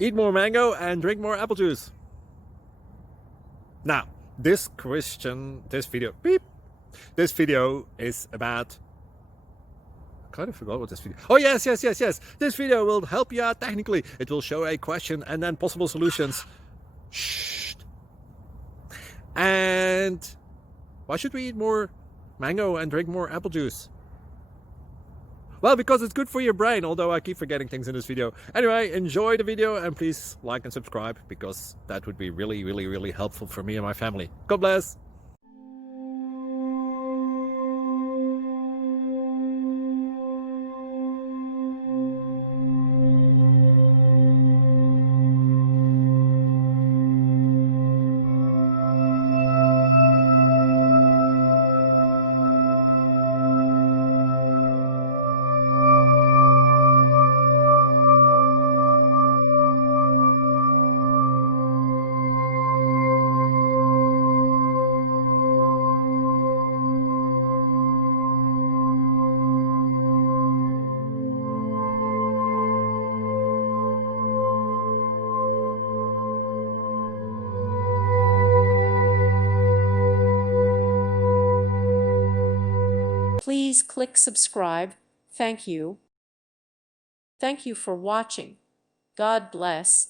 Eat more mango and drink more apple juice. Now, this video is about, I kind of forgot what this video. Oh, yes. This video will help you out technically. It will show a question and then possible solutions. Shh. And why should we eat more mango and drink more apple juice? Well, because it's good for your brain, although I keep forgetting things in this video. Anyway, enjoy the video and please like and subscribe, because that would be really helpful for me and my family. God bless! Please click subscribe. Thank you. Thank you for watching. God bless.